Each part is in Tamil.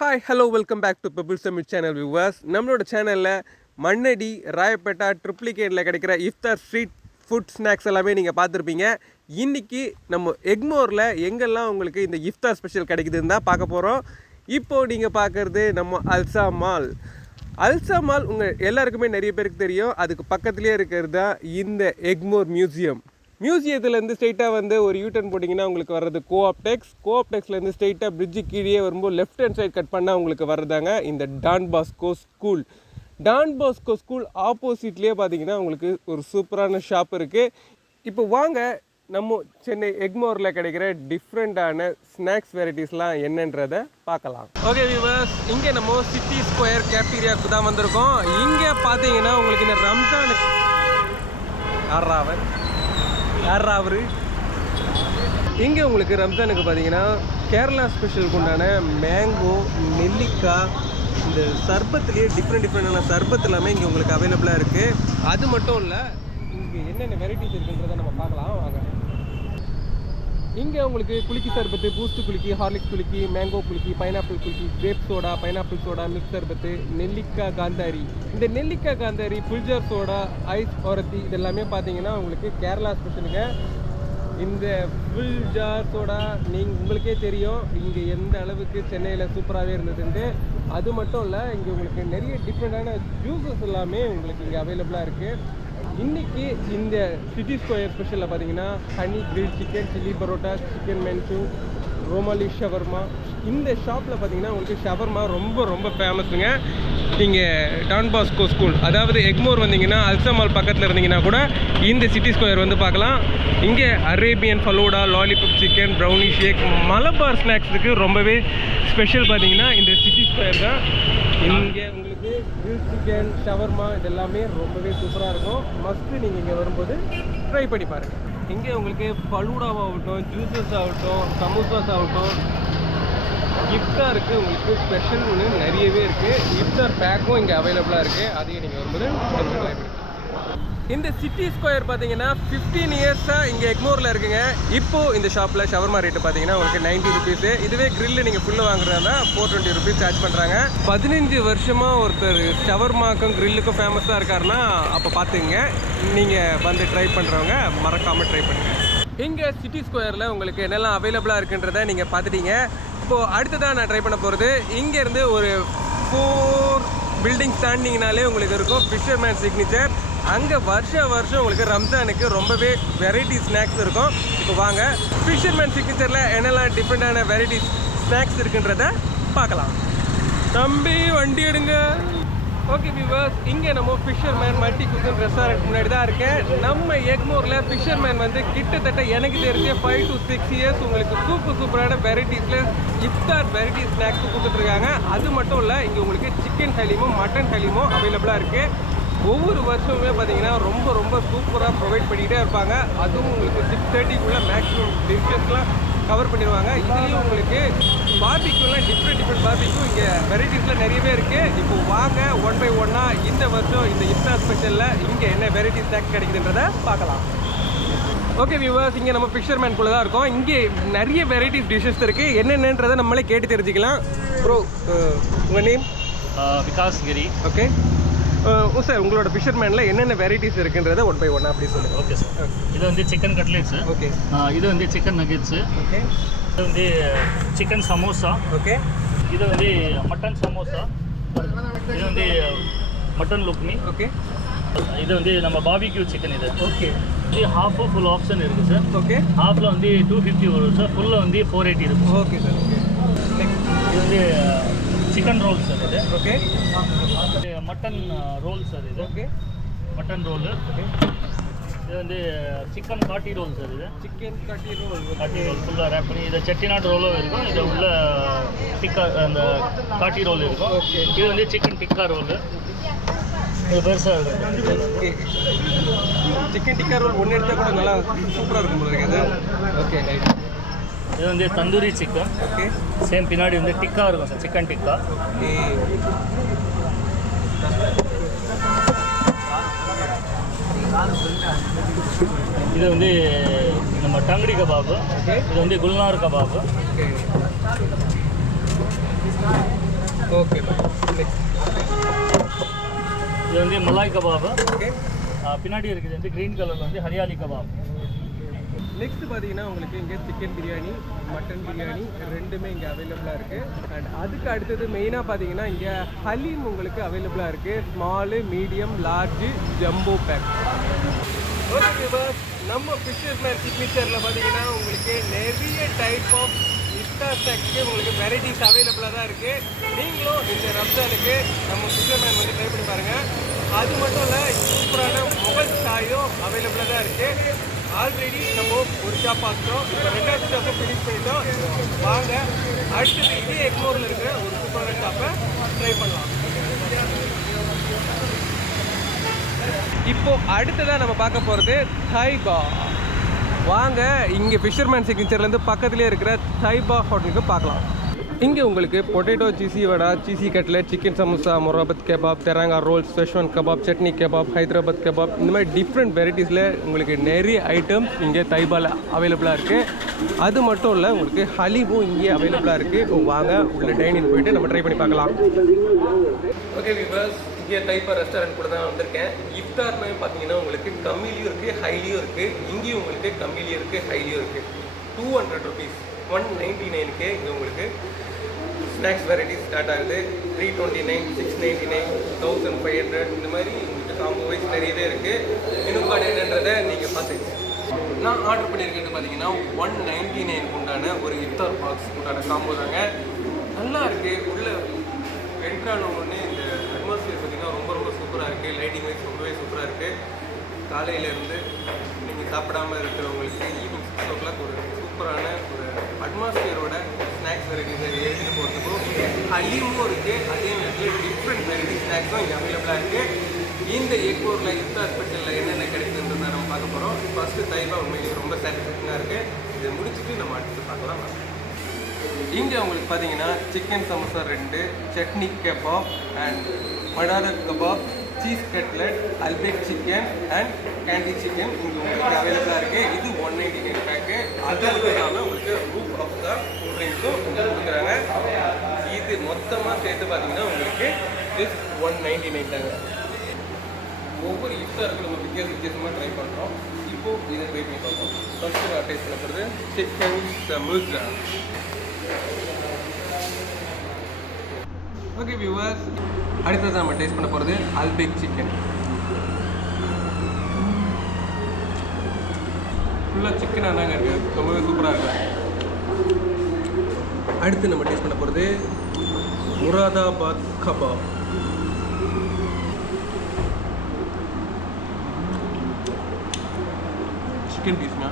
Hi hello welcome back to Pebbles Tamil channel viewers. நம்மளோட சேனலில் மண்ணடி, ராயப்பேட்டா, ட்ரிப்ளிகேட்டில் கிடைக்கிற இஃப்தார் ஸ்ட்ரீட் ஃபுட் ஸ்நாக்ஸ் எல்லாமே நீங்கள் பார்த்துருப்பீங்க. இன்றைக்கி நம்ம எக்மோரில் எங்கெல்லாம் உங்களுக்கு இந்த இஃப்தார் ஸ்பெஷல் கிடைக்குதுன்னு தான் பார்க்க போகிறோம். இப்போது நீங்கள் பார்க்குறது நம்ம அல்சா மால். அல்சா மால் உங்கள் எல்லாருக்குமே நிறைய பேருக்கு தெரியும். அதுக்கு பக்கத்துலேயே இருக்கிறது தான் இந்த எக்மோர் மியூசியம். மியூசியத்துலேருந்து ஸ்ட்ரெயிட்டாக வந்து ஒரு யூட்டர்ன் போட்டிங்கன்னா உங்களுக்கு வர்றது கோஆப்டெக்ஸ்லேருந்து ஸ்ட்ரெயிட்டாக பிரிட்ஜு கீழே வரும்போது லெஃப்ட் ஹேண்ட் சைட் கட் பண்ணால் உங்களுக்கு வர்றதாங்க இந்த Don Bosco school. Don Bosco school ஆப்போசிட்லேயே பார்த்தீங்கன்னா உங்களுக்கு ஒரு சூப்பரான ஷாப் இருக்குது. இப்போ வாங்க நம்ம சென்னை எக்மோரில் கிடைக்கிற டிஃப்ரெண்ட்டான ஸ்நாக்ஸ் வெரைட்டிஸ்லாம் என்னன்றதை பார்க்கலாம். ஓகே வியூவர்ஸ், இங்கே நம்ம சிட்டி ஸ்கொயர் கேப்டீரியாவுக்கு தான் வந்திருக்கோம். இங்கே பார்த்தீங்கன்னா உங்களுக்கு இந்த ரம்ஜானுக்கு இங்கே உங்களுக்கு ரம்ஜானுக்கு பார்த்தீங்கன்னா கேரளா ஸ்பெஷலுக்கு உண்டான மேங்கோ, நெல்லிக்காய், இந்த சர்பத்துலேயே டிஃப்ரெண்டான சர்பத் எல்லாமே இங்கே உங்களுக்கு அவைலபிளாக இருக்குது. அது மட்டும் இல்லை, இங்கே என்னென்ன வெரைட்டிஸ் இருக்குன்றதை நம்ம பார்க்கலாம் வாங்க. இங்கே உங்களுக்கு குலுக்கி சர்பத்து, பூஸ்ட் குலுக்கி, ஹார்லிக்ஸ் குலுக்கி, mango kulukki, pineapple kulukki, grape soda, pineapple soda, mix சர்பத்து, நெல்லிக்காய் காந்தாரி. இந்த நெல்லிக்காய் காந்தாரி, புல்ஜார் சோடா, ஐஸ் ஒரத்தி இதெல்லாமே பார்த்தீங்கன்னா உங்களுக்கு கேரளா ஸ்பெஷலுங்க. இந்த புல்ஜார் சோடா உங்களுக்கே தெரியும் இங்கே எந்த அளவுக்கு சென்னையில் சூப்பராகவே இருந்ததுன்ட்டு. அது மட்டும் இல்லை, இங்கே உங்களுக்கு நிறைய டிஃப்ரெண்டான ஜூஸஸ் எல்லாமே உங்களுக்கு இங்கே அவைலபிளாக இருக்குது. இன்றைக்கி இந்த சிட்டி ஸ்கொயர் ஸ்பெஷலில் பார்த்தீங்கன்னா honey grill chicken, chilli parotta, chicken manchow, rumali shawarma. இந்த ஷாப்பில் பார்த்தீங்கன்னா உங்களுக்கு ஷவர்மா ரொம்ப ஃபேமஸுங்க. நீங்கள் டான் பாஸ்கோ ஸ்கூல், அதாவது எக்மோர் வந்தீங்கன்னா அல்சா மால் பக்கத்தில் இருந்தீங்கன்னா கூட இந்த சிட்டி ஸ்கொயர் வந்து பார்க்கலாம். இங்கே Arabian falooda, lollipop chicken, brownie shake, Malabar ஸ்நாக்ஸுக்கு ரொம்பவே ஸ்பெஷல் பார்த்தீங்கன்னா இந்த சிட்டி ஸ்கொயர் தான். இங்கே உங்களுக்கு கிரில் சிக்கன், ஷவர்மா இதெல்லாமே ரொம்பவே சூப்பராக இருக்கும். மஸ்ட்டு நீங்கள் இங்கே வரும்போது ட்ரை பண்ணி பாருங்கள். இங்கே உங்களுக்கு ஃபலூடாவாகட்டும், ஜூஸஸ் ஆகட்டும், சமோசாஸ் ஆகட்டும், இஃப்தாருக்கு உங்களுக்கு ஸ்பெஷல்னு நிறையவே இருக்குது. இஃப்தார் பேக்கும் இங்கே அவைலபிளாக இருக்குது. அதையும் நீங்கள் வரும்போது ட்ரை பண்ணி. இந்த சிட்டி ஸ்கொயர் பார்த்தீங்கன்னா 15 இயர்ஸாக இங்கே எக்மோரில் இருக்குங்க. இப்போது இந்த ஷாப்பில் ஷவர்மா ரேட்டு பார்த்தீங்கன்னா உங்களுக்கு 90 ருபீஸு. இதுவே கிரில்லு நீங்கள் ஃபுல்லு வாங்குறதா 420 ருபீஸ் சார்ஜ் பண்ணுறாங்க. 15 வருஷமாக ஒருத்தர் ஷவர்மாக்கும் கிரில்லுக்கும் ஃபேமஸாக இருக்காருன்னா அப்போ பார்த்துங்க. நீங்கள் வந்து ட்ரை பண்ணுறவங்க மறக்காமல் ட்ரை பண்ணுங்கள். இங்கே சிட்டி ஸ்கொயரில் உங்களுக்கு என்னெல்லாம் அவைலபிளாக இருக்குன்றதை நீங்கள் பார்த்துட்டீங்க. இப்போது அடுத்ததாக நான் ட்ரை பண்ண போகிறது, இங்கேருந்து ஒரு 4 பில்டிங்ஸ் தாண்டிங்கனாலே உங்களுக்கு இருக்கும் ஃபிஷர்மேன் சிக்னேச்சர். அங்கே வருஷம் உங்களுக்கு ரம்ஜானுக்கு ரொம்பவே வெரைட்டி ஸ்நாக்ஸ் இருக்கும். இப்போ வாங்க ஃபிஷர்மேன் சிக்னேச்சரில் என்னெல்லாம் டிஃப்ரெண்டான வெரைட்டிஸ் ஸ்நாக்ஸ் இருக்குன்றத பார்க்கலாம். தம்பி வண்டி எடுங்க. ஓகே வியூவர்ஸ், இங்கே நம்ம ஃபிஷர்மேன் மல்டி குசன் ரெஸ்டாரண்ட் முன்னாடி தான் இருக்கேன். நம்ம எக்மோரில் ஃபிஷர்மேன் வந்து கிட்டத்தட்ட எனக்கு தெரிஞ்ச 5 to 6 இயர்ஸ் உங்களுக்கு சூப்பரான வெரைட்டிஸில் இஃப்தார் வெரைட்டி ஸ்நாக்ஸ் கொடுத்துட்ருக்காங்க. அது மட்டும் இல்லை, இங்கே உங்களுக்கு சிக்கன் ஹலீமும் மட்டன் ஹலீமும் அவைலபிளாக இருக்குது. ஒவ்வொரு வருஷமுமே பார்த்தீங்கன்னா ரொம்ப சூப்பராக ப்ரொவைட் பண்ணிக்கிட்டே இருப்பாங்க. அதுவும் உங்களுக்கு 6:30க்குள்ளே மேக்ஸிமம் டிஷ்ஷஸ்லாம் கவர் பண்ணிடுவாங்க. இதுலேயும் உங்களுக்கு பார்பிக்யூலாம் டிஃப்ரெண்ட் பார்பிக்யூ இங்கே வெரைட்டிஸில் நிறையவே இருக்குது. இப்போ வாங்க ஒன் பை ஒன்னாக இந்த வருஷம் இந்த இஃப்தார் ஸ்பெஷலில் இங்கே என்ன வெரைட்டி ஸ்நாக்ஸ் கிடைக்குதுன்றதை பார்க்கலாம். ஓகே வியூவர்ஸ், இங்கே நம்ம ஃபிஷர்மேன்குள்ளே தான் இருக்கோம். இங்கே நிறைய வெரைட்டிஸ் டிஷ்ஷஸ் இருக்குது. என்னென்னன்றதை நம்மளே கேட்டு தெரிஞ்சுக்கலாம். ப்ரோ, உங்கள் நேம்? விகாஸ் கிரி. ஓகே சார், உங்களோட ஃபிஷர்மேனில் என்னென்ன வெரைட்டிஸ் இருக்குன்றதை ஒன் பை ஒன்னாக அப்படி சொல்லுங்கள். ஓகே சார், இது வந்து சிக்கன் கட்லெட்ஸு. ஓகே. இது வந்து சிக்கன் நகெட்ஸு. ஓகே. இது வந்து சிக்கன் சமோசா. ஓகே. இது வந்து மட்டன் சமோசா. இது வந்து மட்டன் லுக்மி. ஓகே. இது வந்து நம்ம பார்பிக்யூ சிக்கன். இது ஓகே. இது ஹாஃபு ஃபுல் ஆப்ஷன் இருக்குது சார். ஓகே. ஹாஃபில் வந்து 250 வரும் சார், ஃபுல்லில் வந்து 480 இருக்கும். Okay sir. ஓகே. இது வந்து சிக்கன் ரோல் சார். இது ஓகே. Mutton roll sir. இது ஓகே. Mutton roll. ஓகே. இது வந்து சிக்கன் காட்டி ரோல் சார். இது சிக்கன் காட்டி ரோல் ஃபுல்லாக ரேப் பண்ணி இதை செட்டிநாடு ரோலும் இருக்கும். இது உள்ள டிக்கா அந்த காட்டி ரோல் இருக்கும். ஓகே. இது வந்து சிக்கன் டிக்கா ரோலு. இது பெருசாக இருக்கும். ஓகே. சிக்கன் டிக்கா ரோல் ஒன்று எடுத்தால் கூட நல்லா சூப்பராக இருக்கும் போல இருக்குது. ஓகே. இது வந்து தந்தூரி சிக்கன். ஓகே. சேம் பின்னாடி வந்து டிக்கா இருக்கும் சார், சிக்கன் டிக்கா. ஓகே. இது வந்து நம்ம டங்கடி கபாபு. இது வந்து குல்நார் கபாபு. ஓகே நெக்ஸ்ட் இது வந்து மலாய் கபாப். ஓகே. பின்னாடி இருக்குது வந்து க்ரீன் கலரில் வந்து ஹரியாலி கபாப். நெக்ஸ்ட் பார்த்தீங்கன்னா உங்களுக்கு இங்கே சிக்கன் பிரியாணி, மட்டன் பிரியாணி ரெண்டுமே இங்கே அவைலபிளாக இருக்குது. அண்ட் அதுக்கு அடுத்தது மெயினாக பார்த்தீங்கன்னா இங்கே ஹலீம் உங்களுக்கு அவைலபிளாக இருக்குது. Small, medium, large, jumbo pack. Okay பஸ், நம்ம ஃபிஷர்மேன் சிக்னேச்சரில் பார்த்தீங்கன்னா உங்களுக்கு நிறைய டைப் ஆஃப் இஃப்தார் ஸ்நாக்ஸ்க்கு உங்களுக்கு வெரைட்டிஸ் அவைலபிளாக தான் இருக்குது. நீங்களும் இந்த ரம்ஜானுக்கு நம்ம ஃபிஷர்மேன் வந்து ட்ரை பண்ணி பாருங்கள். அது மட்டும் இல்லை, சூப்பரான முகல் சாயும் அவைலபிளாக தான் இருக்குது. ஆல்ரெடி நம்ம ஒரு ஷாப் பார்த்துட்டோம், இப்போ ரெண்டாவது ஷாப்பை ஃபினிஷ் பண்ணிட்டோம். வாங்க அடுத்தது இதே எக்மோரில் இருக்கிற ஒரு சூப்பரான ஷாப்பை ட்ரை பண்ணலாம். இப்போ அடுத்ததாக நம்ம பார்க்க போகிறது தைபா. வாங்க இங்கே ஃபிஷர்மேன் சிக்னேச்சர்லேருந்து பக்கத்துலேயே இருக்கிற தைபா ஹோட்டலுக்கு பார்க்கலாம். இங்கே உங்களுக்கு potato cheesy vada, cheesy cutlet, chicken samosa, மொராபத் kebab, Tiranga rolls, schezwan kebab, chutney kebab, Hyderabad kebab, இந்த மாதிரி டிஃப்ரெண்ட் வெரைட்டிஸில் உங்களுக்கு நிறைய ஐட்டம்ஸ் இங்கே தைபாவில் அவைலபிளாக இருக்குது. அது மட்டும் இல்லை, உங்களுக்கு ஹலீமும் இங்கே அவைலபிளாக இருக்குது. வாங்க உள்ள டைனிங் போயிட்டு நம்ம ட்ரை பண்ணி பார்க்கலாம். ஓகே வியூவர்ஸ், இங்கே தைபா ரெஸ்டாரண்ட் கூட தான் வந்திருக்கேன். இஃப்தார் டைம் பார்த்தீங்கன்னா உங்களுக்கு கம்மிலையும் இருக்குது, ஹைலியும் இருக்குது. இங்கேயும் உங்களுக்கு கம்மிலையும் இருக்குது, ஹைலியும் இருக்குது. 200 rupees, 199க்கு இங்கே உங்களுக்கு ஸ்நாக்ஸ் வெரைட்டிஸ் ஸ்டார்ட் ஆகுது. 329, 699, 1500 இந்த மாதிரி உங்களுக்கு காம்போ வைஸ் நிறையவே இருக்குது. மெனு கார்டு என்னன்றதை நீங்கள் பார்த்துக்கங்க. நான் ஆர்டர் பண்ணியிருக்கிறது பார்த்தீங்கன்னா 199 உண்டான ஒரு இஃப்தார் பாக்ஸ் உண்டான காம்போ தாங்க. நல்லா இருக்குது. உள்ள என்ட்ரான உடனே இந்த அட்மாஸ்பியர் பார்த்தீங்கன்னா ரொம்ப ரொம்ப சூப்பராக இருக்குது. லைட்டிங் வைஸ் ரொம்பவே சூப்பராக இருக்குது. காலையிலேருந்து நீங்கள் சாப்பிடாமல் இருக்கிறவங்களுக்கு ஈவினிங் 6 o'clock ஒரு சூப்பரான ஒரு அட்மாஸ்பியரோட ஸ்நாக்ஸ் வெரைட்டிஸை எடுத்துகிட்டு போகிறதுக்கும் ஹலீமும் இருக்குது. அதே நேரத்தில் டிஃப்ரெண்ட் வெரைட்டி ஸ்நாக்ஸும் இங்கே அவைலபிளாக இருக்குது. இந்த எக்மோரில் இஃப்தார் ஸ்பெஷலில் என்னென்ன கிடைக்குதுன்றதை நம்ம பார்க்க போகிறோம். ஃபஸ்ட்டு தைபா உண்மையிலேயே ரொம்ப சாட்டிஸ்ஃபேக்ஷனாக இருக்குது. இதை முடிச்சுட்டு நம்ம அடுத்து பார்க்கலாம். இங்கே உங்களுக்கு பார்த்தீங்கன்னா chicken samosa 2, chutney kebab and மடாரத் kebab, cheese cutlet, Albaik chicken and candy chicken இங்கே உங்களுக்கு அவைலபிளாக இருக்குது. இது 199 பேக்கு. அதுவும் இல்லாமல் உங்களுக்கு ரூப் ஆஃப் தான் கூல் ட்ரிங்க்ஸும் உங்களுக்கு கொடுக்குறாங்க. இது மொத்தமாக சேர்த்து பார்த்தீங்கன்னா உங்களுக்கு ஜஸ்ட் 199 தாங்க. ஒவ்வொரு இஃப்தாருக்கு நம்ம வித்தியாசமாக ட்ரை பண்ணுறோம். இப்போது இதை ட்ரை பண்ணி பார்ப்போம். ஃபஸ்ட்டு நான் டேஸ்ட் பண்ணுறது சிக்கன் சமோசா. ஓகே வியூவர்ஸ், அடுத்தது நம்ம டேஸ்ட் பண்ண போகிறது அல்பேக் சிக்கன். ஃபுல்லாக சிக்கனாக தாங்க இருக்குது, ரொம்பவே சூப்பராக இருக்குது. அடுத்து நம்ம டேஸ்ட் பண்ண போகிறது முராதாபாத் கபாப். சிக்கன் பீஸ்னா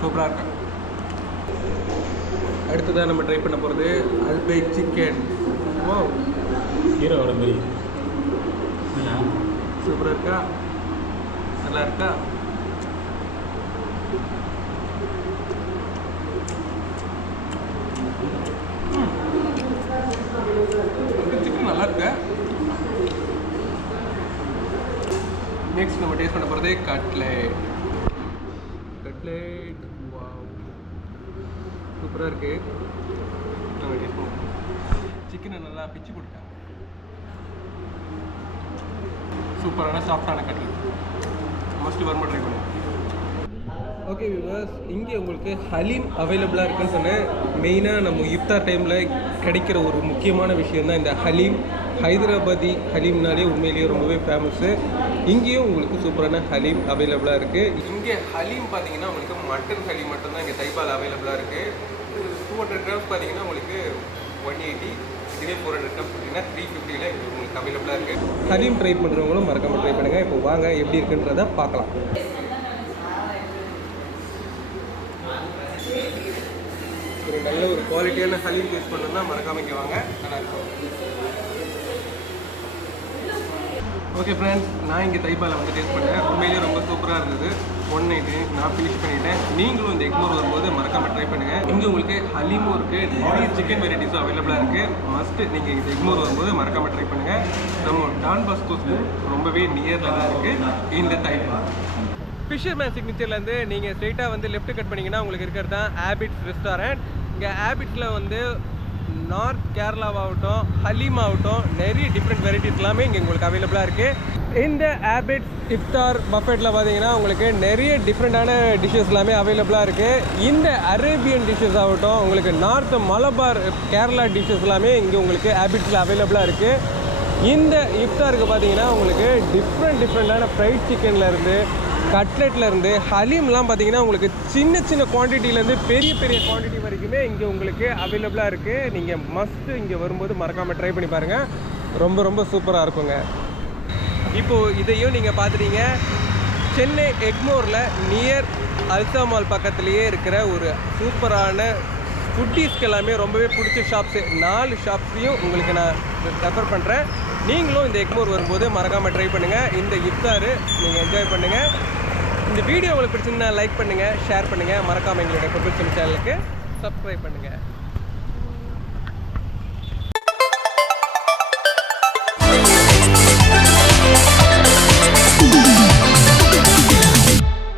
சூப்பராக இருக்கு. அடுத்ததாக நம்ம ட்ரை பண்ண போகிறது அல்பேக் சிக்கன். வாவ், ஹீரோட மாதிரி சூப்பராக இருக்கா? நல்லா இருக்கா? சிக்கன் நல்லா இருக்கு. நெக்ஸ்ட் நம்ம டேஸ்ட் பண்ண போகிறது கட்லெட். வாவ், சூப்பராக இருக்குது. நம்ம டேஸ்ட் பண்ணுவோம். சிக்கனை நல்லா பிச்சு போட்டுட்டாங்க. சூப்பரான சாஃப்டான கட்லெட். மோஸ்ட்லி வருமா ட்ரை பண்ணுவோம். ஓகே வியூவர்ஸ், இங்கே உங்களுக்கு ஹலீம் அவைலபிளாக இருக்குன்னு சொன்னேன். மெயினாக நம்ம இஃப்தார் டைமில் கிடைக்கிற ஒரு முக்கியமான விஷயம் தான் இந்த ஹலீம். ஹைதராபாதி ஹலீம்னாலே உண்மையிலேயே ரொம்பவே ஃபேமஸ்ஸு. இங்கேயும் உங்களுக்கு சூப்பரான ஹலீம் அவைலபிளாக இருக்குது. இங்கே ஹலீம் பார்த்தீங்கன்னா உங்களுக்கு மட்டன் ஹலீம் மட்டும்தான் இங்கே தைபால் அவைலபிளாக இருக்குது. 200 grams பார்த்தீங்கன்னா உங்களுக்கு 180, இதுவே 400 grams பார்த்தீங்கன்னா 350ல் இது உங்களுக்கு அவைலபிளாக இருக்குது. ஹலீம் ட்ரை பண்ணுறவங்களும் மறக்காமல் ட்ரை பண்ணுங்கள். இப்போ வாங்க எப்படி இருக்குன்றதை பார்க்கலாம். ஒரு நல்ல ஒரு குவாலிட்டியான ஹலீம் யூஸ் பண்ணணும்னா மறக்காமல் இங்கே வாங்க, நல்லாயிருக்கும். ஓகே ஃப்ரெண்ட்ஸ், நான் இங்கே தைபாவில் வந்து டேஸ்ட் பண்ணேன். உண்மையிலேயே ரொம்ப சூப்பராக இருந்தது. 190 நான் ஃபினிஷ் பண்ணிவிட்டேன். நீங்களும் இந்த எக்மோர் வரும்போது மறக்காமல் ட்ரை பண்ணுங்கள். இங்கே உங்களுக்கு ஹலீமும் இருக்குது, நிறைய சிக்கன் வெரைட்டிஸும் அவைலபிளாக இருக்குது. மஸ்ட்டு நீங்கள் இந்த எக்மோர் வரும்போது மறக்காமல் ட்ரை பண்ணுங்கள். நம்ம டான் பாஸ்கோ ஸ்கூல் ரொம்பவே நியரில் தான் இருக்குது இந்த தைபா. ஃபிஷர்மேன் சிக்னேச்சர்லேருந்து நீங்கள் ஸ்ட்ரெயிட்டாக வந்து லெஃப்ட் கட் பண்ணிங்கன்னா உங்களுக்கு இருக்கிறது தான் ஆபிட்ஸ் ரெஸ்டாரண்ட். இங்கே ஆபிட்ஸில் வந்து நார்த் கேரளாவாகட்டும், ஹலீம் ஆகட்டும், நிறைய டிஃப்ரெண்ட் வெரைட்டிஸ் எல்லாமே இங்கே உங்களுக்கு அவைலபிளாக இருக்குது. இந்த ஆபிட்ஸ் இஃப்தார் பஃபெட்டில் பார்த்தீங்கன்னா உங்களுக்கு நிறைய டிஃப்ரெண்ட்டான டிஷ்ஷஸ் எல்லாமே அவைலபிளாக இருக்குது. இந்த அரேபியன் டிஷ்ஷஸ் ஆகட்டும், உங்களுக்கு நார்த் மலபார் கேரளா டிஷ்ஷஸ் எல்லாமே இங்கே உங்களுக்கு ஆபிட்ஸில் அவைலபிளாக இருக்குது. இந்த இஃப்தாருக்கு பார்த்தீங்கன்னா உங்களுக்கு டிஃப்ரெண்ட்டான ஃப்ரைட் சிக்கன்லேருந்து, கட்லெட்லேருந்து, ஹலீம்லாம் பார்த்தீங்கன்னா உங்களுக்கு சின்ன சின்ன குவான்டிட்டிலேருந்து பெரிய குவான்டிட்டி வரைக்குமே இங்கே உங்களுக்கு அவைலபிளாக இருக்குது. நீங்கள் மஸ்ட்டு இங்கே வரும்போது மறக்காமல் ட்ரை பண்ணி பாருங்கள். ரொம்ப சூப்பராக இருக்குங்க. இப்போது இதையும் நீங்கள் பார்த்துட்டீங்க. சென்னை எக்மோரில் நியர் அல்சா மால் பக்கத்துலேயே இருக்கிற ஒரு சூப்பரான ஃபுட்டீஸ்க்கு எல்லாமே ரொம்பவே பிடிச்ச ஷாப்ஸு 4 ஷாப்ஸையும் உங்களுக்கு நான் ரெஃபர் பண்ணுறேன். நீங்களும் இந்த எக்மோர் வரும்போது மறக்காமல் ட்ரை பண்ணுங்கள். இந்த இஃப்தார் நீங்கள் என்ஜாய் பண்ணுங்கள். இந்த வீடியோ உங்களுக்கு பிடிச்சிருந்தா லைக் பண்ணுங்கள், ஷேர் பண்ணுங்கள். மறக்காமல் எங்களுடைய ப்ரொஃபஷனல் சேனலுக்கு சப்ஸ்கிரைப் பண்ணுங்கள்.